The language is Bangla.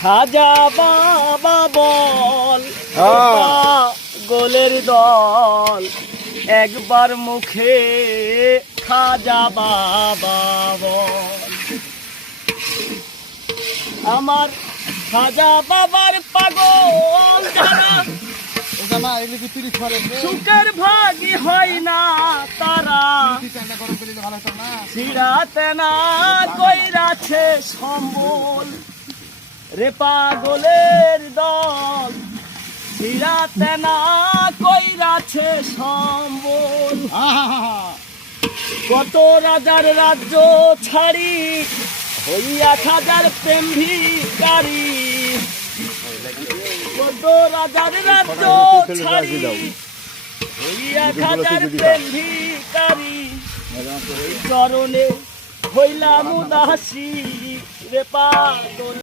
খাজা বাবা বল গোলের দল একবার মুখে খাজা বাবা বল। আমার খাজা বাবার পাগল যারা সুখের ভাগী হয় না তারা ছিড়াতে না কইরাছে সম্বল রে পাগলের দল ছিড়াতে না কইরাছে সম্বল। কত রাজার রাজ্য ছাড়ি হইয়া খাজার প্রেম ভিখারি, কত রাজার রাজ্য ছাড়ি হইয়া খাজার প্রেম ভিখারি, চরণে হইলাম উদাসী রে পাগল।